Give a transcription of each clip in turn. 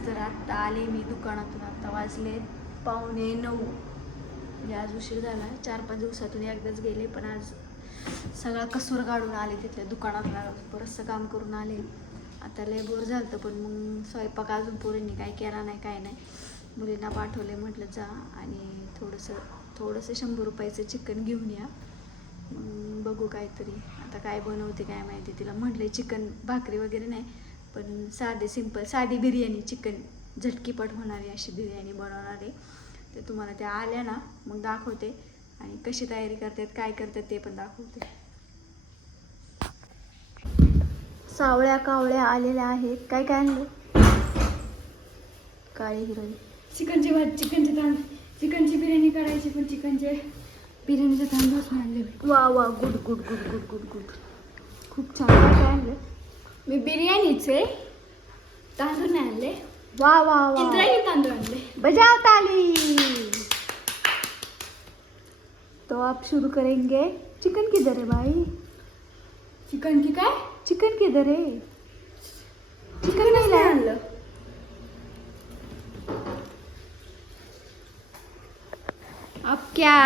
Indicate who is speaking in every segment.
Speaker 1: तर आत्ता आले मी दुकानातून आत्ता वाजले पावणे नऊ. म्हणजे आज उशीर झाला चार पाच दिवसातून एकदाच गेले पण आज सगळा कसूर काढून आले तिथल्या दुकानात बरंचसं काम करून आले. आता लय बोर झालं पण मग स्वयंपाक अजून पोरींनी काय केला नाही काय नाही. मुलींना पाठवले म्हटलं जा आणि थोडंसं थोडंसं शंभर रुपयाचं चिकन घेऊन या. मग बघू काहीतरी आता काय बनवते काय माहिती. तिला म्हटलं चिकन भाकरी वगैरे नाही. पण साधे सिंपल साधी बिर्याणी चिकन झटकीपट होणारी अशी बिर्याणी बनवणार आहे. ते तुम्हाला त्या आल्या ना मग दाखवते. आणि कशी तयारी करतात काय करतात ते पण दाखवते. सावळ्या कावळ्या आलेल्या आहेत. काय काय आणलं? काळी हिरोईन
Speaker 2: चिकनची भात चिकनचे तांदूळ. चिकनची बिर्याणी करायची पण चिकनचे बिर्याणीचे तांदूळच आणले.
Speaker 1: वा वा good good good good good good खूप छान. काय काय आणलं?
Speaker 2: मी बिर्याणीचे तांदूळ नाही आणले
Speaker 1: वा वा वा
Speaker 2: इंद्रायणी तांदूळ आणले
Speaker 1: बजाओ ताली तो आप शुरू करेंगे चिकन किधर है भाई
Speaker 2: चिकन की काय
Speaker 1: चिकन किधर है
Speaker 2: चिकन नाही आणलं
Speaker 1: अब क्या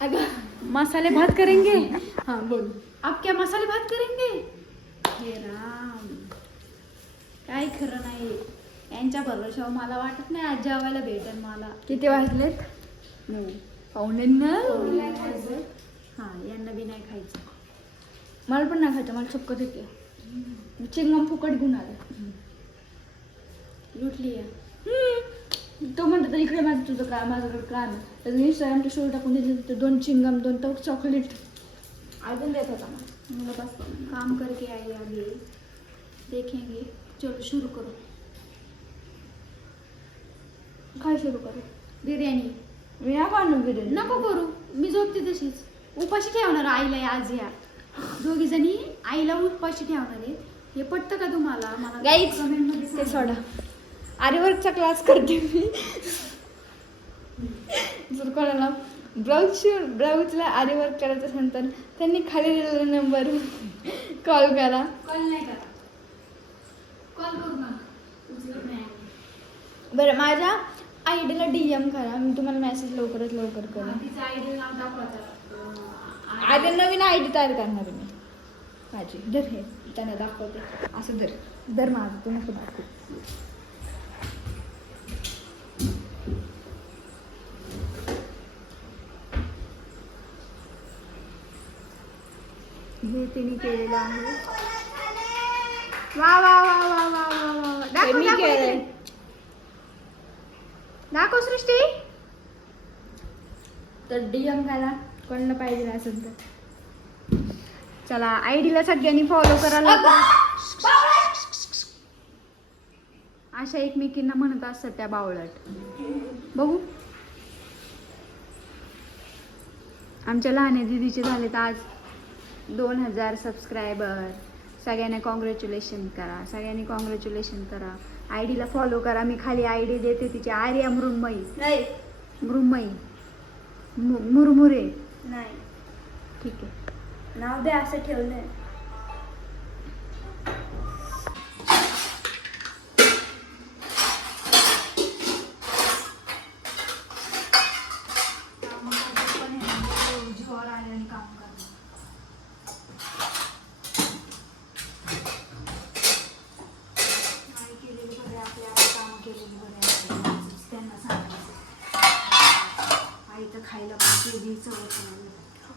Speaker 2: अगर
Speaker 1: मसाले भात करेंगे
Speaker 2: हाँ बोल
Speaker 1: आप क्या मसाले भात करेंगे हे राम. काय खरं नाही. यांच्या भरोशावर मला वाटत नाही आज जेवायला भेटेल मला.
Speaker 2: किती वाजलेत? पाहुणे नऊ?
Speaker 1: हां यांना बी नाही खायचं.
Speaker 2: मला पण नाही खायचं मला चक्कर येते मी चिंगम फुकट घेऊन आले.
Speaker 1: लुटली आहे.
Speaker 2: तो म्हणतो तर इकडे माझं तुझं का माझ्याकडे का ना त्याचं इंस्टाग्रामच्या शो टाकून दिले ते दोन चिंगम दोन तो चॉकलेट अजून देत होता मला. मला बस
Speaker 1: काम करके आइए अभी देखेंगे. चलो शुरू करो.
Speaker 2: काय सुरू करू?
Speaker 1: बिर्याणी
Speaker 2: मी ना आणू बिर्याणी
Speaker 1: नको करू. मी झोपते तशीच. उपाशी ठेवणार आईला आज या. दोघी जणी आईला उपाशी ठेवणार आहे हे पटतं का तुम्हाला? मला मध्ये
Speaker 2: ते. सोडा. आरीवर्कचा क्लास करते मी. जर कोणाला ब्लाऊज शिव ब्लाऊजला आरीवर्क करायचं असेल तर त्यांनी खाली दिलेला नंबर कॉल करा.
Speaker 1: कॉल नाही करा कॉल करू
Speaker 2: बरं माझ्या आय डीला डी एम करा. मी तुम्हाला मेसेज लवकरात लवकर करेन.
Speaker 1: तिचं आयडी
Speaker 2: नवीन आय डी तयार करणार आहे मी. माझी. धर हे. त्यांना दाखवते. असं धर. धर माझं. तू नको दाखवू
Speaker 1: हे तिने केलेलं आहे. वा वा वा वा वा वा वा वा. दाखव, दाखव सृष्टी.
Speaker 2: तर डी करा कोणाला पाहिजे असेल तर.
Speaker 1: चला आयडीला सगळ्यांनी फॉलो करायला अशा एकमेकींना म्हणत असतात त्या बावळट. बघू. आमच्या लहान दिदीचे झालेत आज. दोन हजार सबस्क्रायबर सगळ्यांना कॉंग्रॅच्युलेशन करा. सगळ्यांनी कॉंग्रॅच्युलेशन करा. आय डीला फॉलो करा. मी खाली आय डी देते तिची. आर्या मृण्मयी
Speaker 2: नाही.
Speaker 1: मृण्मयी मु- मुरमुरे.
Speaker 2: नाही.
Speaker 1: ठीक आहे.
Speaker 2: नाव द्या असं ठेवलंय
Speaker 1: खायला पण केली चवच नाही.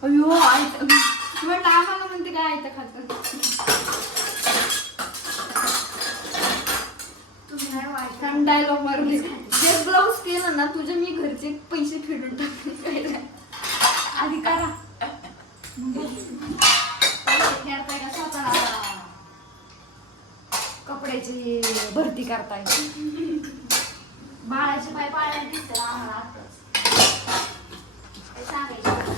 Speaker 2: अयो आई म्हटलं आम्हाला म्हणते काय आयतं खात
Speaker 1: तुम्ही नाही हो ऐका.
Speaker 2: डायलॉग मारून जे ब्लाऊज केलं ना तुझे मी घरचे पैसे फेडून टाकले
Speaker 1: आधी करा पैसे फेडताय का स्वतःला कपड्याची भरती करताय. बाळाचे पाय पाळण्यात दिसतात आम्हाला आताच. सांगायचं?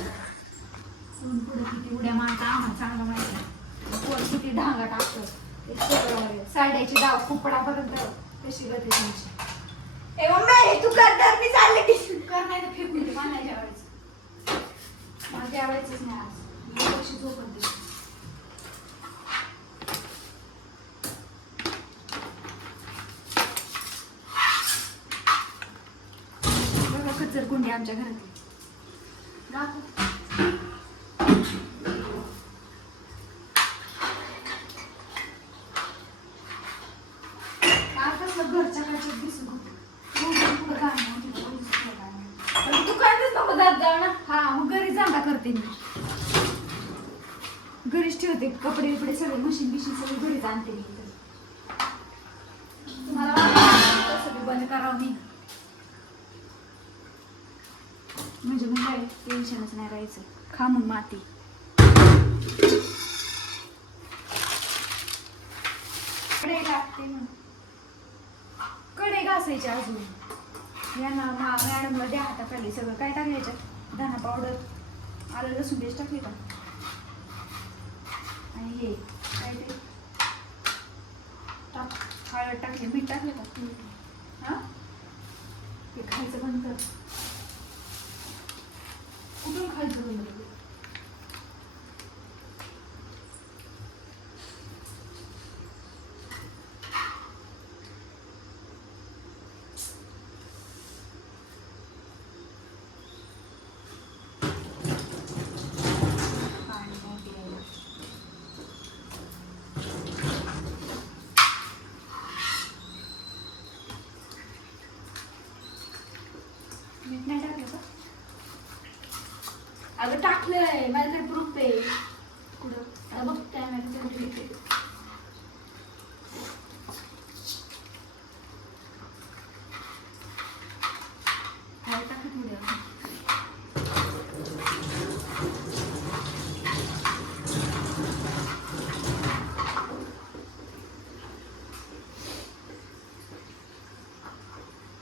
Speaker 1: सून पुढे किती उड्या मारता आम्हाला चांगलं माहिती. पोर किती ढांगा टाकतो. साड्याची डाव कुपडा बघत जाऊ कशी गती तुमची?
Speaker 2: ए मम्मी तू करणार मी चालले. की
Speaker 1: कर नाही तर फेकून दे मला जेवायचं. मला जेवायचंच नाही आज. मी कशी झोपत कचरकुंडी आमच्या घरात दाखव. काय कसलं घरच्या घरच्यात दिसू गं. एवढं कुठं काय नाही, तिथं कोणीच नाही काय नाही.
Speaker 2: पण तू काढतेच नको जात जाऊ ना
Speaker 1: हा मग घरी जागा करते मी. घरीच ठेवते कपडे बिपडे सगळे मशीन बिशीन सगळे घरीच आणते मी. तुम्हाला बंद करावं मी म्हणजे मग काय टेन्शनच नाही राहायचं. खा मग माती. कडे लागते ना कडे घासायचे अजून. या ना मा मॅडमला द्या हाताखाली सगळं. काय टाकायचं? धना पावडर आलं लसूण पेस्ट टाकली का? आणि हे काय ते? टाक हळद टाकली मीठ टाकले का हां हे खायचं बंद कर कुठून खायचं बंद कर? पाणी नाही प्यायला. मीठ नाही टाकलं का
Speaker 2: अगं टाकलंय माझ्याकडे प्रूफ आहे
Speaker 1: कुठं
Speaker 2: आता बघ कॅमेरा
Speaker 1: काय टाकत थोडी अजून.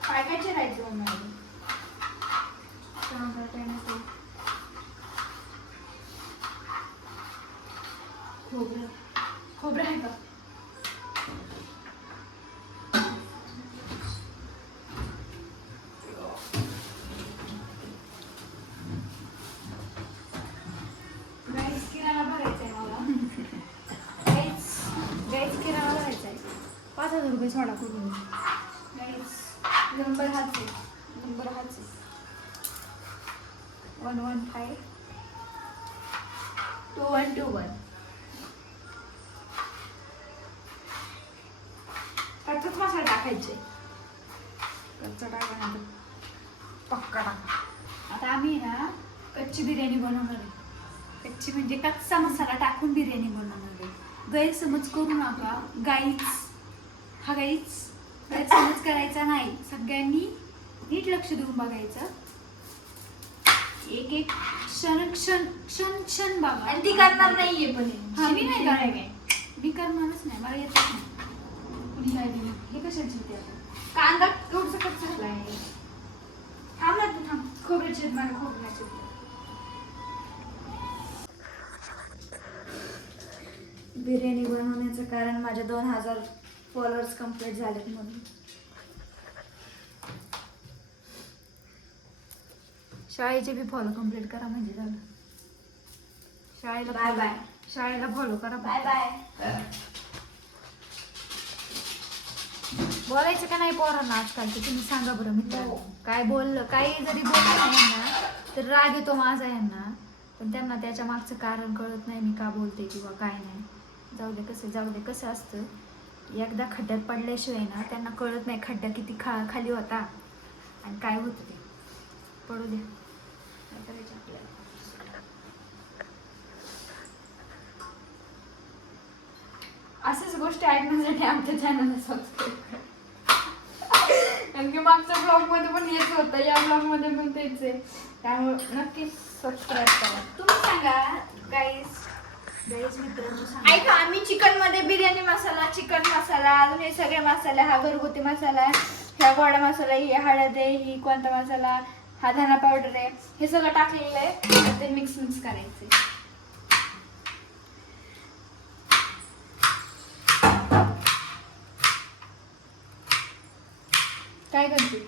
Speaker 2: काय काय चिरायचं मग मला?
Speaker 1: कांदा टोमॅटो खोबरं
Speaker 2: खोबरं आहे का
Speaker 1: गाईच किराणा भरायचा आहे मला गाईच गाईच किराणा भरायचा आहे पाच हजार रुपये सोडा करून नंबर हाच आहे. नंबर हाच आहे. One one five
Speaker 2: two one two one.
Speaker 1: कच्चाच मसाला टाकायचे कच्चा टाका पक्का टाका आता आम्ही ना कच्ची बिर्याणी बनवणार आहे. कच्ची म्हणजे कच्चा मसाला टाकून बिर्याणी बनवणार आहे. गैरसमज करू नका. गाईच हा गाईच गैरसमज करायचा नाही. सगळ्यांनी नीट लक्ष देऊन बघायचं. एक एक क्षण क्षण क्षण क्षण बघा.
Speaker 2: आणि ती करणार नाहीये पण. हे.
Speaker 1: मी नाही करणार. मी करणारच नाही. मला येतच नाही.
Speaker 2: कुणी काय दिलं?
Speaker 1: हे कशाची होती आता?
Speaker 2: कांदा? थोडस कच्चा झालाय
Speaker 1: थांब ना तू थांब. खोबऱ्याची मला खोबऱ्याची बिर्याणी बनवण्याचं कारण माझ्या दोन हजार फॉलोअर्स कंप्लीट झालेत म्हणून. शाळेचे बी फॉलो कंप्लीट करा म्हणजे झालं. शाळेला follow-
Speaker 2: bye.
Speaker 1: शाळेला फॉलो करा
Speaker 2: बाय बाय
Speaker 1: बोलायचं का नाही पोरांना आजकाल ते तुम्ही सांगा बरं मित्रांनो.
Speaker 2: हो.
Speaker 1: काय बोललं काही जरी बोललं नाही यांना तर राग येतो माझा यांना. पण त्यांना त्याच्या मागचं कारण कळत नाही मी का बोलते किंवा काय नाही. जाऊ दे कसं जाऊ दे कसं असतं. एकदा खड्ड्यात पडल्याशिवाय ना त्यांना कळत नाही खड्डा किती खा खाली होता आणि काय होतं ते. पडू दे काय करायचं आपल्याला?
Speaker 2: असेच गोष्टी ऐकण्यासाठी आमच्या चॅनलला सबस्क्राईब कारण की मागच्या ब्लॉगमध्ये पण हेच होतं. या ब्लॉगमध्ये पण तेच आहे. त्यामुळे नक्कीच सबस्क्राईब करा.
Speaker 1: तुम्ही सांगा काही
Speaker 2: ऐका आम्ही चिकनमध्ये बिर्याणी मसाला चिकन मसाला अजून हे सगळे मसाले हा घरगुती मसाला आहे ह्या गोडा मसाला ही हळद आहे ही कोणता मसाला हा धना पावडर आहे हे सगळं टाकलेलं आहे ते मिक्स मिक्स करायचे काय करते?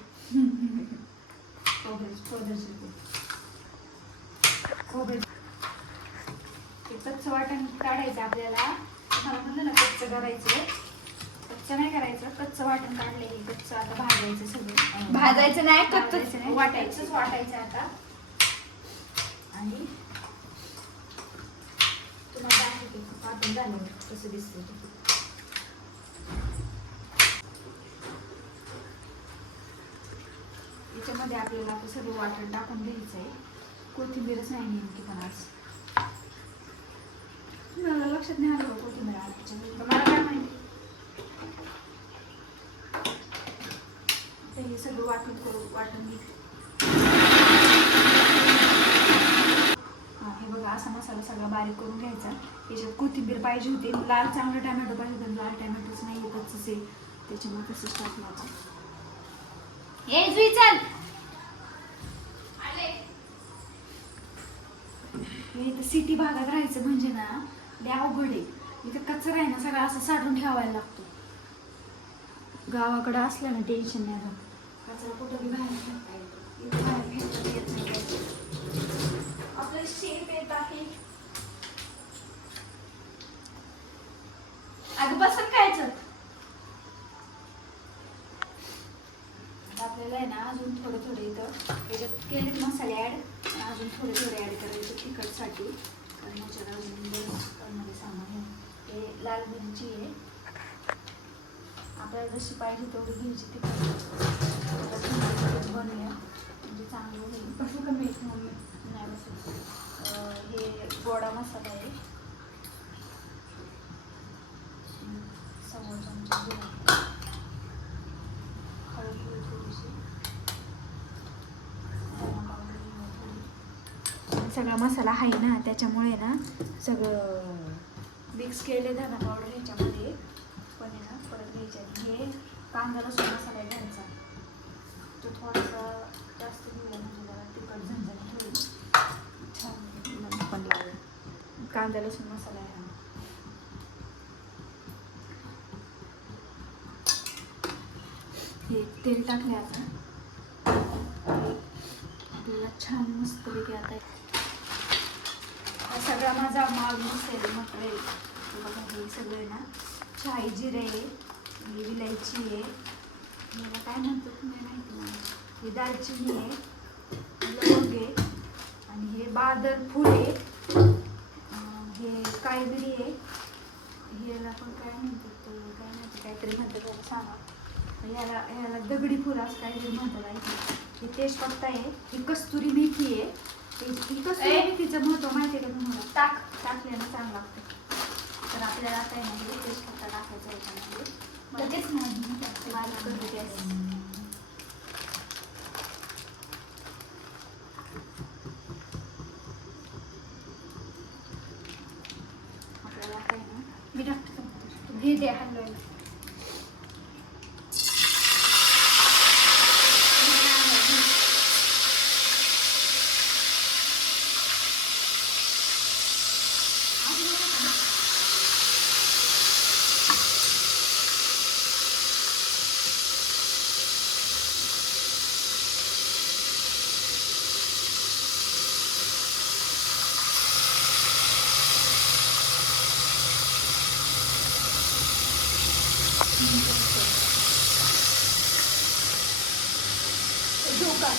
Speaker 1: ते कच्चं वाटण काढायचं आपल्याला. मला म्हणलं ना कच्चं करायचं. कच्चं नाही करायचं कच्चं वाटण काढले कच्चं आता भाजायचं सगळं. भाजायचं नाही कच्च
Speaker 2: नाही,
Speaker 1: वाटायचंच वाटायचं आता.
Speaker 2: आणि तुम्हाला वाटून झालं कसं दिसतं.
Speaker 1: याच्यामध्ये आपल्याला आता सगळं वाटण टाकून घ्यायचं आहे कोथिंबीरच नाही नेमकी पण आज. मला लक्षात नाही आलं कोथिंबीर आली त्याच्यामध्ये तर मला काय माहिती? हे सगळं वाटून करू वाटून घेते हा हे बघा असा मसाला सगळा बारीक करून घ्यायचा. याच्यात कोथिंबीर पाहिजे होती. लाल चांगलं टॅमॅटो पाहिजे होतं. लाल टॅमॅटोच नाही येतच आहे. त्याच्यामुळे तसंच टाकलं आता. ए जुई चल. हे सिटी भागात राहायचं म्हणजे ना लय अवघड आहे. इथं कचरा आहे ना सगळा असं साठून ठेवायला लागतो. गावाकडे असलं ना टेन्शन नाही राहत. कचरा कुठं बी बाहेर फेकता येतो. इथं बाहेर फेकता येत नाही आपलं शेप येत आहे. अगं बसून खायचं. आता आपल्याला आहे ना अजून थोडं थोडं इथं याच्यात केलेत मसाले ॲड अजून थोडे थोडे ॲड करायचे तिखटसाठी. मध्ये सामान आहे हे लाल मिरची आहे. आपल्याला जशी पाहिजे तेवढी घ्यायची ती बनूया म्हणजे चांगलं होईल कसं कमी नाही बस हे गोडा मसाला आहे समोर चमचा जिरा हळद घेऊ थोडीशी धना पावडर घेऊ थोडी. आणि सगळा मसाला आहे ना त्याच्यामुळे ना सगळं मिक्स केले धना पावडर ह्याच्यामध्ये. पण आहे ना परत घ्यायचे आणि हे कांदा लसूण मसाला आहे घ्यायचा तो थोडासा जास्त घेऊया म्हणजे जरा तिखट झणझणीत होईल. छान पण लागेल. कांदा लसूण मसाला आहे हा. तेल टाकले आता. आपल्याला छान मस्तपैकी आता सगळा माझा माल मसाले मटेरियल बघा हे सगळे ना शाही जिरे आहे ही विलायची आहे. मला काय म्हणतात तुम्ही माहिती नाही. ही दालचिनी आहे लवंग आहे आणि हे बादल फूल आहे. हे कायबरी आहे. ह्याला पण काय म्हणतात काय माहिती काहीतरी म्हणतात त्याला सांगा. याला याला दगडी फुलास काहीतरी म्हणतात आहे हे तेजपत्ता आहे ही कस्तुरी मेथी आहे. मेथीचं महत्त्व माहिती आहे का तुम्हाला? टाक टाकल्यानं चांगलं लागतं. तर आपल्याला आता आहे ना हे तेजपत्ता टाकायचा आहे याच्यामध्ये लगेच नाही बारीक करते गॅस आपल्याला आता आहे ना मी टाकते तू घे दे हलवायला धोका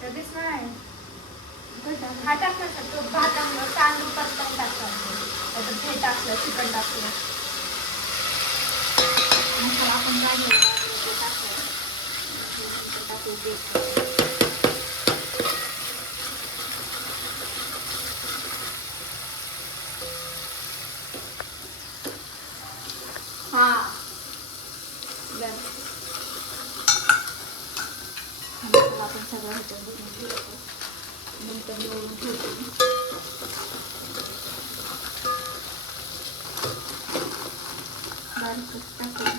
Speaker 1: कधीच नाही हा टाकला तो भात टाकलं तांदूळ परतून टाकलं त्याच्यात हे टाकलं चिकन टाकलं मसाला आपण काढलेला ते टाकलं हे टाकलं ते. हा बरं. मसाला आपण सगळं ह्याच्यात बुकून ठेवतो नंतर निवडून ठेवतो बारीक टाकून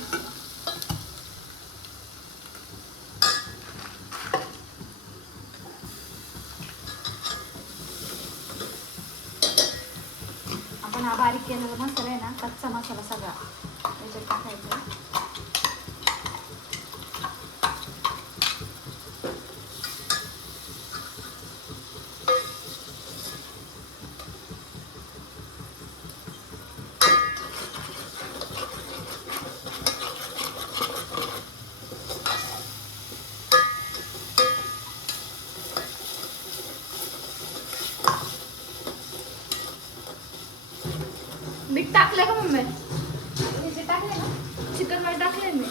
Speaker 1: आपण हा बारीक केला केलेला मसाला आहे ना कच्चा मसाला सगळा त्याच्यात टाकायचा
Speaker 2: मीठ टाकलं का मम्मी हे जे टाकले ना चिकनमध्ये टाकले मी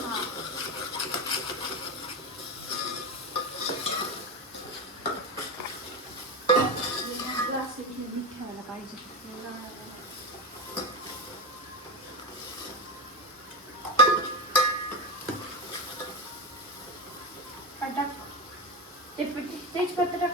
Speaker 1: ठेवायला पाहिजे
Speaker 2: हा, टाक ते पीठ तेच पत्ता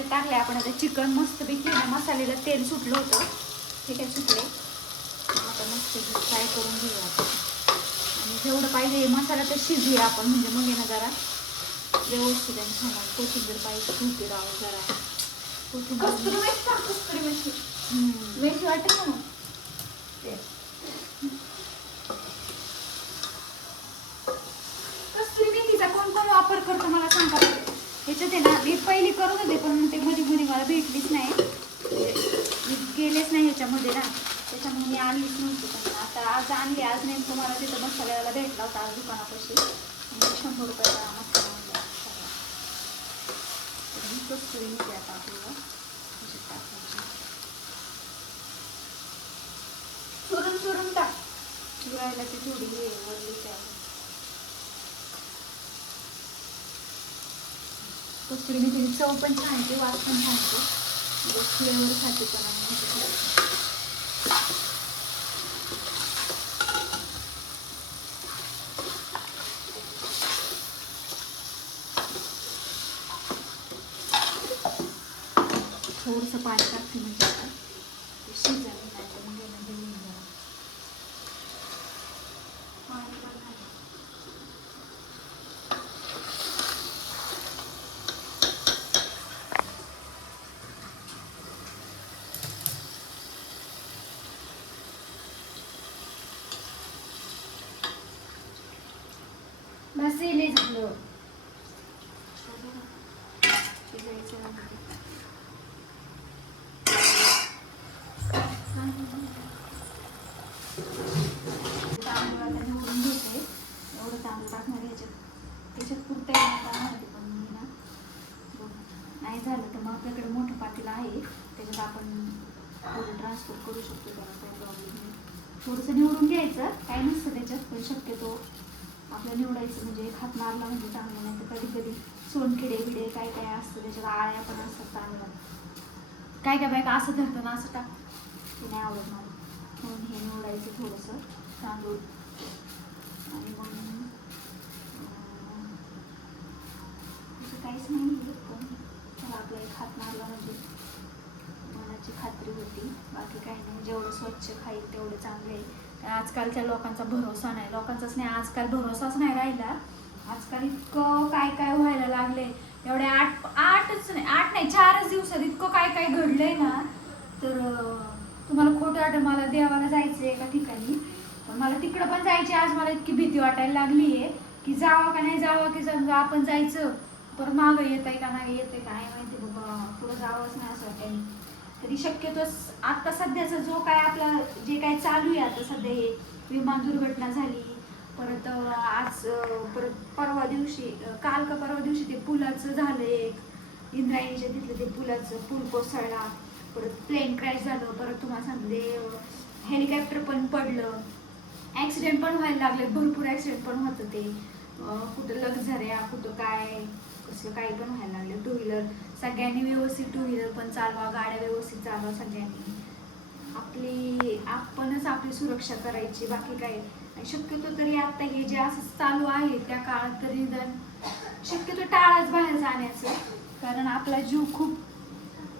Speaker 1: ह्याच्यात टाकले. आपण आता चिकन मस्त पैकी मसाल्याला तेल सुटलं होतं. हे काय सुटले? आता मस्त फ्राय करून घेऊया आणि जेवढं पाहिजे मसाला तर शिजूया आपण म्हणजे मग आहे ना जरा व्यवस्थित आणि छान कोथिंबीर पाहिजे धुते राहू जरा. कोथिंबीर.
Speaker 2: मेथी वाटेल ना मग? ते.
Speaker 1: कस्तुरी मेथीचा कोण कोण वापर करतो मला सांगा बरं. ह्याच्यात ना मी पहिली करत होते पण ते मध्ये मध्ये मला भेटलीच नाही. मी गेलेच नाही ह्याच्यामध्ये ना. त्याच्यामुळे मी आणलीच नव्हती पण आता आज आणली. आज नेमकं मला तिथं मसाल्याला भेटला होता आज दुकानापाशी. शंभर रुपयाचा मसाला आणला आता आपल्याला. म्हणजे
Speaker 2: चुरून चुरून टाक.
Speaker 1: चुरायला ती थोडी हे वरली त्या कस्तुरी मेथीची चव पण छान येते वास पण छान येतो म्हणजे फ्लेवरसाठी पण आम्ही ह्याच्यासाठी. थोडंसं पाणी टाकते म्हणजे आता ते शिजायला नाही तर मग याला जळून जाणार. पाणी पण घाला.
Speaker 2: बस इले झालं
Speaker 1: शिजायचं आहे. तांदूळ आता निवडून घेते एवढं तांदूळ टाकणार ह्याच्यात त्याच्यात पुरते टाकणार होते पण मी ना बघू. नाही झालं तर मग आपल्याकडे मोठं पातेलं आहे त्याच्यात आपण थोडं ट्रान्सफर करू शकतो त्याला काही प्रॉब्लेम नाही थोडंसं निवडून घ्यायचं. काही नसतं त्याच्यात पण शक्यतो आपलं निवडायचं म्हणजे हात मारला म्हणजे चांगलं नाही तर कधी कधी सोनकिडे बिडे काय काय असतं त्याच्यात आळ्या पण असतात तांदळात काय काय बायका असं धरतं ना असं टाक. ते नाही आवडत मला. म्हणून हे निवडायचं थोडंसं तांदूळ. आणि मग असं काहीच नाही आहे, पण आपला एक हात मारला म्हणजे. याची खात्री होती. बाकी काही नाही. जेवढं स्वच्छ खाईल तेवढं चांगलं आहे. आजकालच्या लोकांचा भरोसा नाही. लोकांचाच नाही. आजकाल भरोसाच नाही राहिला. आजकाल इतकं काय काय व्हायला लागले एवढे आठ आठच नाही. आठ नाही चारच दिवसात इतकं काय काय घडलंय ना. तर तुम्हाला खोटं वाटत मला देवाला जायचं एका ठिकाणी. पण मला तिकडं पण जायची आज मला इतकी भीती वाटायला लागली आहे की जावा का नाही जावा की समजा आपण जायचं. पर मागं येत आहे का नाही येत का काय माहिती बाबा. पुढं जावंच नाही असं वाटायला. तरी शक्यतो आता सध्याचा जो काय आपला जे काय चालू आहे आता सध्या हे विमान दुर्घटना झाली परत आज परत परवा दिवशी काल का परवा दिवशी ते पुलाचं झालं एक. इंद्रायणीच्या तिथलं ते पुलाचं पूल कोसळला परत प्लेन क्रॅश झालं परत तुम्हाला सांगते हेलिकॉप्टर पण पडलं. ॲक्सिडेंट पण व्हायला लागले भरपूर ॲक्सिडेंट पण होतं ते. कुठं लक्झऱ्या कुठं काय कसलं काही पण व्हायला लागलं. टू व्हीलर सगळ्यांनी व्यवस्थित टू व्हीलर पण चालवा गाड्या व्यवस्थित चालवा सगळ्यांनी. आपली आपणच आपली सुरक्षा करायची बाकी काय. आणि शक्यतो तरी आता हे जे असं चालू आहे त्या काळात तरी निदान शक्यतो टाळाच बाहेर जाण्याचं. कारण आपला जीव खूप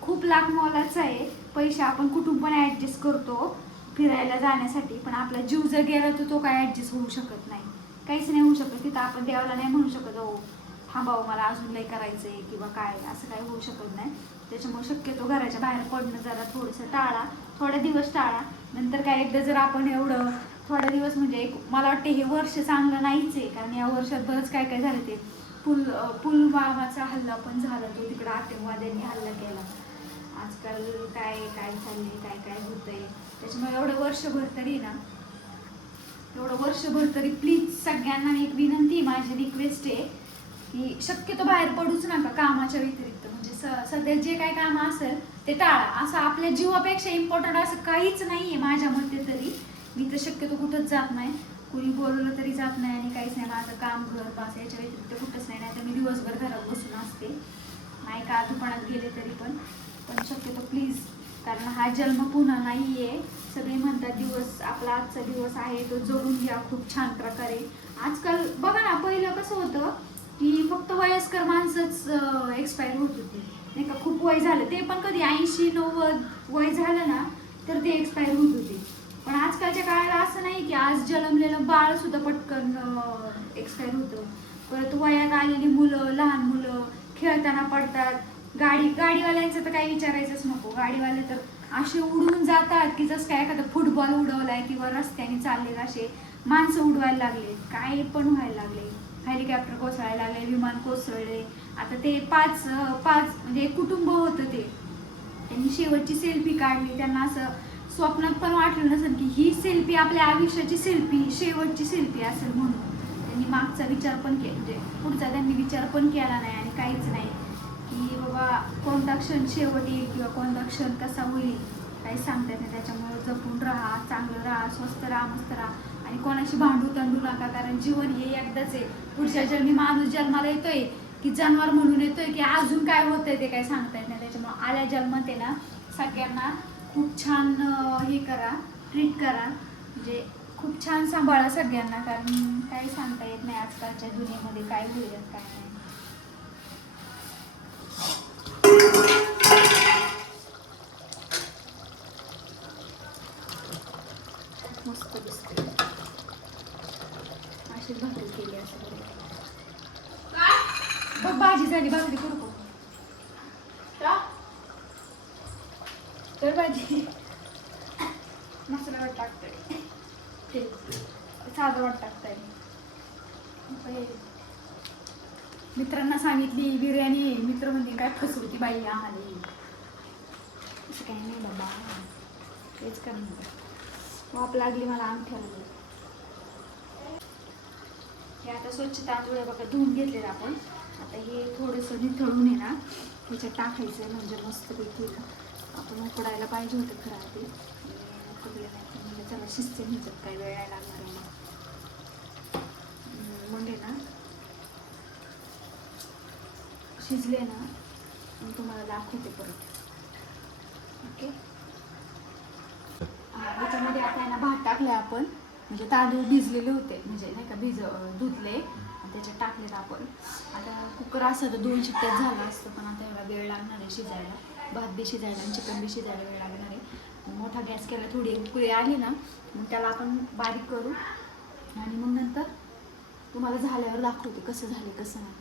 Speaker 1: खूप लाख मोलाचा आहे. पैसे आपण कुठून पण ॲडजस्ट करतो फिरायला जाण्यासाठी पण आपला जीव जर गेला तर तो काय ॲडजस्ट होऊ शकत नाही. काहीच नाही होऊ शकत. तिथं आपण देवाला नाही म्हणू शकत हो थांबावं मला अजून लई करायचं आहे किंवा काय असं काही होऊ शकत नाही. त्याच्यामुळे शक्यतो घराच्या बाहेर पडणं जरा थोडंसं टाळा थोडे दिवस टाळा. नंतर काय एकदा जर आपण एवढं थोडे दिवस म्हणजे एक मला वाटते हे वर्ष चांगलं नाहीच आहे कारण या वर्षात बरंच काय काय झालं ते. पुल पुलवामाचा हल्ला पण झाला तो तिकडं आतंकवाद्यांनी हल्ला केला. आजकाल काय काय चालले काय काय होतंय. त्याच्यामुळे एवढं वर्षभर तरी ना एवढं वर्षभर तरी प्लीज सगळ्यांना एक विनंती आहे, माझी रिक्वेस्ट आहे की शक्यतो बाहेर पडूच नका कामाच्या व्यतिरिक्त. म्हणजे स सध्या जे काय काम असेल ते टाळा. असं आपल्या जीवापेक्षा इम्पॉर्टंट असं काहीच नाही आहे माझ्या मते तरी. मी तर शक्यतो कुठंच जात नाही. कुणी बोलवलं तरी जात नाही आणि काहीच नाही. माझं काम घर पास याच्या व्यतिरिक्त कुठंच नाही. नाही तर मी दिवसभर घरात बसून असते. नाही का? दुकानात गेले तरी पण. पण शक्यतो प्लीज कारण हा जन्म पुन्हा नाही आहे सगळे म्हणतात दिवस आपला आजचा दिवस आहे. तो जगून घ्या. खूप छान प्रकारे. आजकाल बघा ना पहिलं कसं होतं? की फक्त वयस्कर माणसंच एक्सपायर होत होती. नाही का? खूप वय झालं. ते पण कधी ऐंशी नव्वद वय झालं ना तर ते एक्सपायर होत होते. पण आजकालच्या काळाला असं नाही की आज जन्मलेलं बाळ सुद्धा पटकन एक्सपायर होतं. परत वयात आलेली मुलं लहान मुलं खेळताना पडतात. गाडी गाडीवाल्यांचं तर काही विचारायचंच नको. गाडीवाले तर असे उडून जातात की जसं काय एखादा फुटबॉल उडवलाय किंवा रस्त्याने चालले असे माणसं उडवायला लागले काय पण व्हायला लागले. हेलिकॉप्टर कोसळायला लागले विमान कोसळले. आता ते पाच पाच म्हणजे कुटुंब होतं ते. त्यांनी शेवटची सेल्फी काढली. त्यांना असं स्वप्नात पण वाटलं नसेल की ही सेल्फी आपल्या आयुष्याची सेल्फी शेवटची सेल्फी असेल म्हणून. त्यांनी मागचा विचार पण के म्हणजे पुढचा त्यांनी विचार पण केला नाही आणि काहीच नाही. की बाबा कोणता क्षण शेवट येईल किंवा कोणता क्षण कसा होईल काही सांगता येत नाही. त्याच्यामुळे जपून राहा चांगलं राहा स्वस्त राहा मस्त राहा. आणि कोणाशी भांडू तंडू नका कारण जीवन हे एकदाच आहे. पुढच्या जन्मी माणूस जन्माला येतोय की जनावर म्हणून येतोय की अजून काय होतंय ते काय सांगता येत नाही. त्याच्यामुळे आल्या जन्मात आहे ना सगळ्यांना खूप छान हे करा ट्रीट करा. म्हणजे खूप छान सांभाळा सगळ्यांना कारण काही सांगता येत नाही आजकालच्या दुनियेमध्ये काय होईल काय नाही मस्त दिसते अशीच भाकरी केली असं बरं. बघ भाजी झाली भाकरी करू का तर भाजी मसाला वाट टाकतोय ते साधं वाट टाकताय हे मित्रांना सांगितली बिर्याणी आहे. मित्र म्हणते काय फसवती बाई आम्हाला असं काही नाही बाबा तेच करणार वाप लागली मला अंगठ्याला हे आता स्वच्छ तांदूळ बघा धुवून घेतलेलं आपण. आता हे थोडंसं निथळून आहे ना ह्याच्यात टाकायचं आहे म्हणजे मस्तपैकी. ना आपण उकडायला पाहिजे होतं खरं ते उकडलं नाही म्हणजे चला शिजते ह्याच्यात काही वेळ लागणार मग मग आहे ना शिजले ना मग तुम्हाला दाखवते परत. ओके? हा, ह्याच्यामध्ये आता आहे ना भात टाकले आपण. म्हणजे तांदूळ भिजलेले होते. म्हणजे नाही का भिज धुतले. त्याच्यात टाकलेत आपण. आता कुकर असं तर दोन शिट्ट्यात झालं असतं पण आता एवढा वेळ लागणार आहे शिजायला. भात बी शिजायला आणि चिकन बी शिजायला वेळ लागणार आहे. मोठा गॅस केला थोडी उकळी आली ना मग त्याला आपण बारीक करू. आणि मग नंतर तुम्हाला झाल्यावर दाखवते कसं झाले कसं नाही.